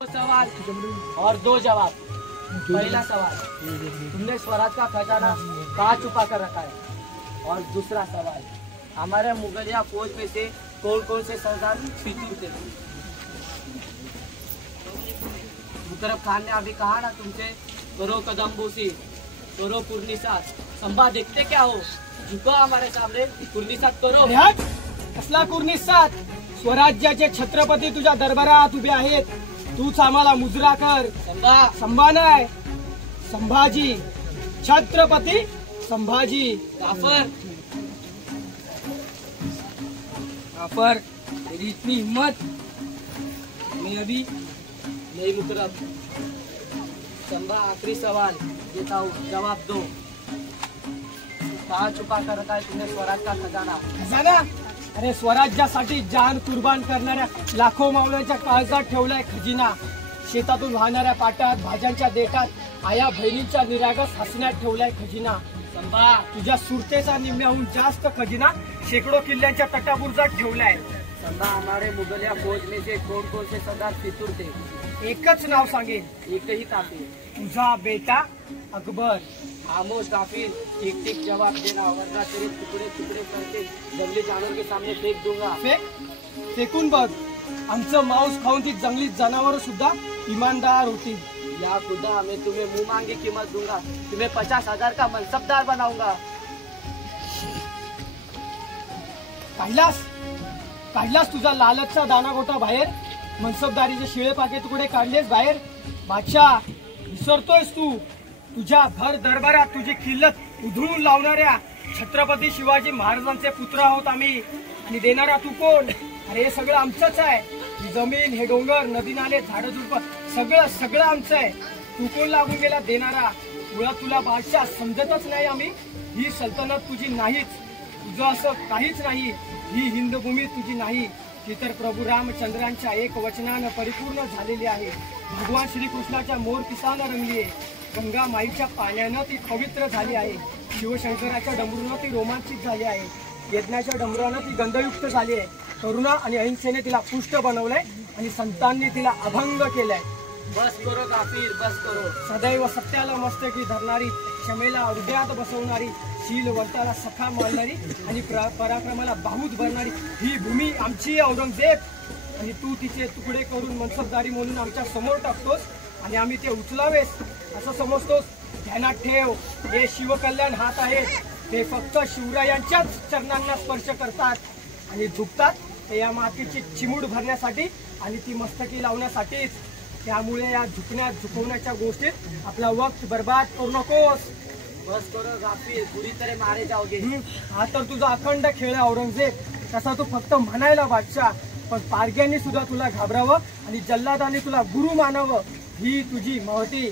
सवाल और दो जवाब। पहला सवाल, तुमने स्वराज का खजाना कहाँ छुपा कर रखा है? और दूसरा सवाल, हमारे मुगलिया फौज में से कौन कौन से सरदार फितूर थे? मुकरब खान ने अभी कहा ना तुमसे, करो कदम बोसी, करो कुर्निसात। संभा देखते क्या हो, झुको हमारे सामने, कुर्निसात करो। कसला कुर्निसात? स्वराज्याचे छत्रपती तुझ्या दरबारात उभे आहेत, तूच आम्हाला मुजरा कर। संभा नाही, संभाजी, छत्रपती संभाजी। काफर, काफर, तेरी इतनी हिम्मत? मैं अभी नहीं मुकरब। संभा, आखिरी सवाल देता हूँ, जवाब दो। कहाँ छुपा कर रखा है तुमने स्वराज का खजाना? खजाना? अरे स्वराज्यासाठी जान कुर्बान करणाऱ्या लाखो मावळ्यांच्या काळजात ठेवलाय खजिना। शेतातून वाहणाऱ्या पाटात, भाज्यांच्या देठात, आया बहिणींच्या निरागस हसण्यात ठेवलाय खजिना। संभा, तुझ्या सुरतेचा निम्म्याहून जास्त खजिना शेकडो किल्ल्यांच्या तटाबुर्जात ठेवलाय। संभा, हमारे मुगलिया फौज में से कौन कौन से सरदार फितूर थे? एकच नाव सांगेन, एक ही काफी। तुझा बेटा अकबर। खामोश काफिर, ठीक ठीक जवाब देना, वरना तेरे टुकड़े टुकड़े करके जंगली जानवर के सामने फेंक दूंगा। फेकून बघ, आमचं मांस खाऊन ती जंगली जनावर सुद्धा ईमानदार होती। या खुदा, मैं तुम्हें मुंह मांगी कीमत दूंगा, तुम्हें 50,000 का मनसबदार बनाऊंगा। काढलास तुझा लालचचा दाना गोटा बाहेर, मनसबदारीचे शिळे पाके तुकडे काढलेस बाहेर। बादशाह, विसरतोयस तू, तुझ्या भर दरबारात तुझी किल्लत उधळून लावणाऱ्या छत्रपती शिवाजी महाराजांचे पुत्र आहोत आम्ही। आणि देणारा तू कोण? अरे हे सगळं आमचंच आहे, ही जमीन, हे डोंगर, नदी नाले, झाडं झुडपं, सगळं आमचं आहे। तू कोण लागून गेला देणारा? तुला बादशाह समजतच नाही आम्ही? ही सल्तनत तुझी नाहीच, तुझं असं काहीच नाही, ही हिंदभूमी तुझी नाही, ती तर प्रभू रामचंद्रांच्या एक वचनानं परिपूर्ण झालेली आहे। भगवान श्रीकृष्णाच्या मोर पिसानं रंगली आहे, गंगा माईच्या पाण्यानं ती पवित्र झाली आहे, शिवशंकराच्या डमरूनं ती रोमांचित झाली आहे, यज्ञाच्या डमरूनं ती गंधयुक्त झाली आहे, करुणा आणि अहिंसेने तिला पुष्ट बनवलंय आणि संतांनी तिला अभंग केलाय। बस करो काफिर, बस करो। सदैव सत्याला मस्तकी धरणारी, क्षमेला हृदयात बसवणारी, शीलवंताला सखा मानणारी आणि पराक्रमाला बाहूत भरणारी ही भूमी आमची औरंगजेब। आणि तू तिचे तुकडे करून मनसबदारी म्हणून आमच्या समोर टाकतोस आणि आम्ही ते उचलावेस असं समजतोस? ध्यानात ठेव, हे शिवकल्याण हात आहेत, ते फक्त शिवरायांच्याच चरणांना स्पर्श करतात आणि झुकतात ते या मातीची चिमूड भरण्यासाठी आणि ती मस्तकी लावण्यासाठीच। त्यामुळे या झुकवण्याच्या गोष्टीत आपला वक्त बर्बाद करू नकोस। बस करो काफिर, बुरी तरह मारे जाओगे। हा तर तुझा अखंड खेळ आहे औरंगजेब, तसा तू फक्त म्हणायला बादशाह, पण पारग्यांनी सुद्धा तुला घाबरावं आणि जल्लादांनी तुला गुरु मानावं, ही तुझी महती।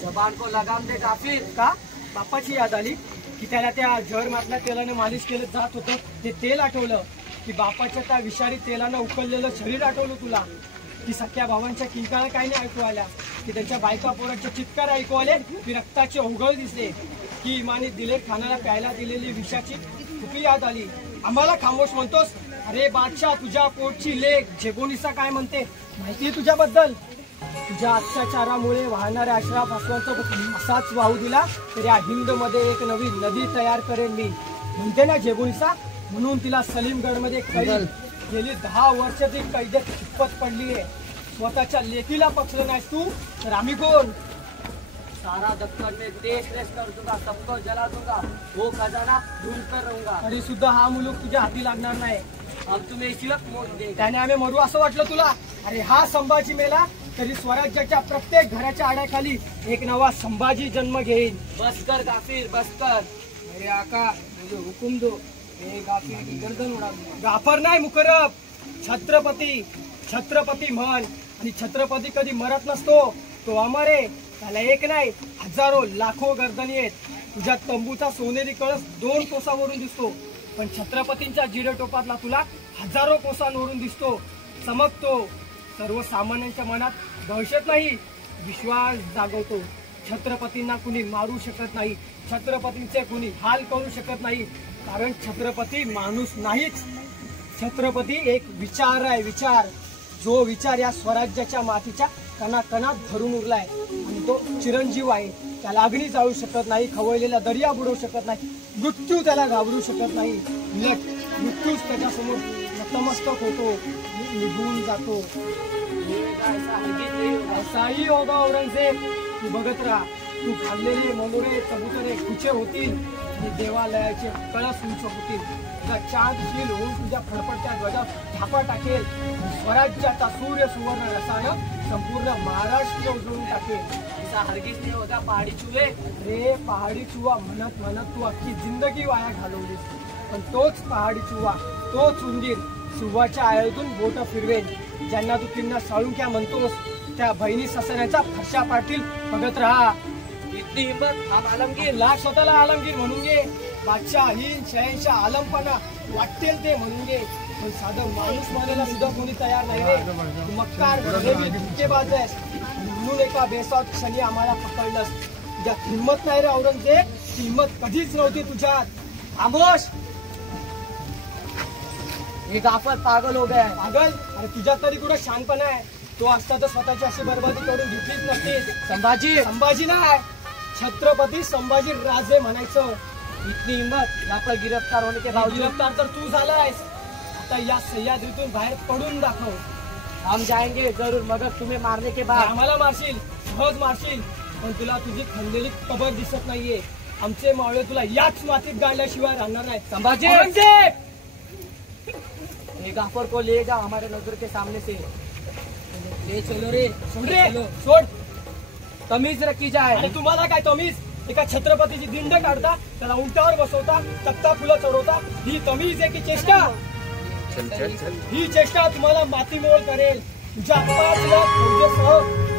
जबान को लगाम दे काफिर। का? बापाची याद आली की त्याला त्या जहर मारल्या तेलाने मालिश केलं जात होतं, ते तेल आठवलं की बापाच्या त्या विषारी तेलानं उकळलेलं शरीर आठवलं तुला, की सख्या भावांच्या किंकाळ्या काही नाही ऐकू आल्या, की त्यांच्या बायका पोरांचे चित्कार ऐकू आले, की रक्ताचे ओघळ दिसले, की इमानी दिले खानाला प्यायला दिलेली विषाची कुपी याद आली। आम्हाला खामोश म्हणतोस? अरे बादशाह, तुझ्या पोटची लेक झेबोनिसा काय म्हणते माहितीये तुझ्याबद्दल? तुझ्या अत्याचारामुळे वाहणाऱ्या अशराफ अस्वांचा असाच वाहू दिला तर या हिंदमध्ये एक नवी नदी तयार करेन मी, म्हणते ना झेबोनिसा। म्हणून तिला सलीमगडमध्ये कैद गेली 10 वर्ष ती कैदेत चिप्पत पडली आहे। स्वतःच्या लेकीला पक्षलं नाहीस तू, तर आम्ही कोण? सारा दफ्तर में देश रेस कर दूंगा, सबको जला दूंगा, वो खजाना ढूंढ कर रहूंगा। तरी सुद्धा हा मुलूक तुझ्या हाती लागणार नाही। हम तुम्हें इसी वक्त मोड़ देंगे। त्याने आम्ही मरू असं वाटलं तुला? अरे हा संभाजी मेला तरी स्वराज्याच्या प्रत्येक घराच्या आड्याखाली एक नवा संभाजी जन्म घेईल। बस कर काफिर, बस कर। अरे आका, मुझे हुकुम दो, हे काफिर की गर्दन उड़ा दूंगा। गाफर नाही मुकरब, छत्रपती म्हण, आणि छत्रपती कधी मरत नसतो, तो अमर आहे। त्याला एक नाही, हजारो लाखो गर्दनी आहेत। तुझ्या तंबूचा सोनेरी कळस 2 कोसावरून दिसतो, पण छत्रपतींच्या जिरेटोपातला तुला हजारो कोसांवरून दिसतो, चमकतो। सर्वसामान्यांच्या मनात दहशत नाही, विश्वास जागवतो। छत्रपतींना कुणी मारू शकत नाही, छत्रपतींचे कुणी हाल करू शकत नाही, कारण छत्रपती माणूस नाहीच, छत्रपती एक विचार आहे, विचार। जो विचार या स्वराज्याच्या मातीच्या कणाकणात भरून उरलाय आणि तो चिरंजीव आहे. त्याला अग्नी जाळू शकत नाही, खवळलेला दर्या बुडवू शकत नाही, मृत्यू त्याला घाबरू शकत नाही. उलट मृत्यूच त्याच्यासमोर नतमस्तक होतो, निघून जातो. असाही होगा औरंगजेब. तू बघत राहा, तू खाल्लेले मनोरे कबुतरे खुचे होतील आणि देवालयाचे कळस उंच होतील. तुझा चांदशील होऊन तुझ्या फडफडत्या ध्वजात थापा टाकेल. स्वराज्याचा सूर्य सुवर्ण रसानं संपूर्ण महाराष्ट्र उजळून टाकेल. ऐसा हरगिज नाही होता पहाडी चुहे. रे पहाडी चुवा म्हणत म्हणत तू अख्खी जिंदगी वाया घालवलीस. पण तोच पहाडी चुवा, तोच उंदीर सुवाच्या आळ्यातून बोट फिरवेल. ज्यांना तू किन्ना साळुंक्या म्हणतोस त्या बहिणी ससऱ्याचा फरशा पाटील. बघत राहा. इतनी हिम्मत हम आलमगीर. लाख स्वतःला आलमगीर म्हणून घे. बादशाहीन शहनशाह आलमपणा वाटेल ते म्हणून घे. पण साधं माणूस मानायला सुद्धा कोणी तयार नाही रे. तू मक्कार धुकेबाज आहेस म्हणून एका बेसावत क्षणी आम्हाला पकडलंस. तुझ्यात हिंमत नाही रे औरंगजेब. ती हिंमत कधीच नव्हती तुझ्यात. खामोश. ये गाफर पागल हो गया है. पागल? अरे तुझ्यात तरी कुठं शानपणा आहे. तो असता तर स्वतःची अशी बरबादी करून घेतलीच नसती. संभाजी. संभाजी नाही, छत्रपती संभाजी राजे म्हणायचं. इतनी हिम्मत यहाँ पर गिरफ्तार होने के बावजूद. गिरफ्तार तर तू झालायस. आता या सह्याद्रीतून बाहेर पडून दाखव. हम जाएंगे जरूर, मगर तुम्हें मारने के बाद. आम्हाला मारशील, सहज मारशील, पण तुला तुझी खणलेली कबर दिसत नाहीये. आमचे मावळे तुला याच मातीत गाडल्याशिवाय राहणार नाही. संभाजी. औरंगजेब. ये गाफर को ले जाओ हमारे नजर के सामने से. ले चलो रे. सोड रे, चलो. सोड. तमीज रखी आणि जाए. तुम्हाला काय तमीज? एका छत्रपतीची दिंड काढता, त्याला उंटावर बसवता, तख्ता फुलं चढवता. ही तमीज आहे की चेष्टा? ही चेष्टा तुम्हाला मातीमोल करेल. तुझ्या 5 लाख फौजेसह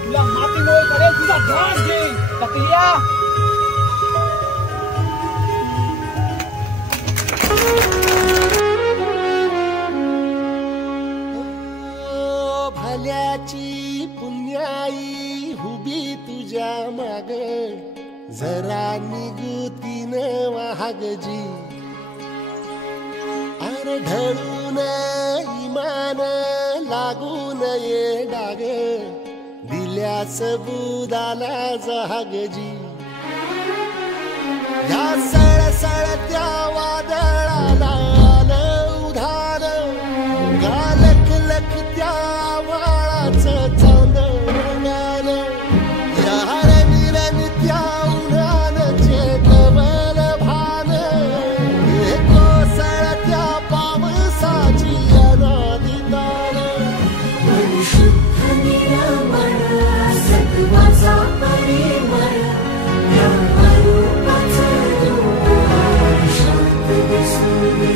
तुला मातीमोल करेल. तुझा ध्यास घेईल. तकलिया. भल्याची पुण्याई हुबी तुझ्या माग, जरा निगुतीन वाहगजी. अरे ढळून इमान लागून ये डाग, दिल्यास बुदाला जहागजी. या सळसळत्या वादळाला उधार, गालक लख त्या वाळाचं चांदण गाल. या रविरन त्या उन्हानचे कवल भान, हे कोसळत्या पावसाची अनादी ताल. परिशुद्ध निरामळ सत्वाचा परिमळ, या अरूपाचं डोळा शांत दिसू दे.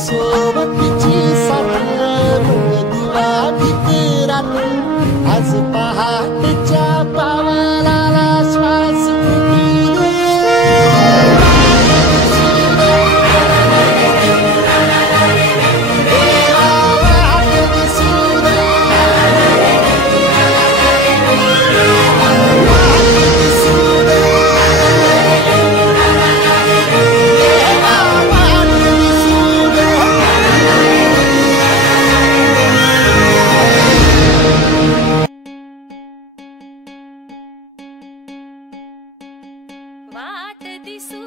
सोबतीची साथ दिवा भितरात, आज पहाटच्या पावलाला श्वास फुटू दे. देवाला हात दिसू दे. देवाला हात दिसू दे. देवाला हात दिसू दे. वाट दिसू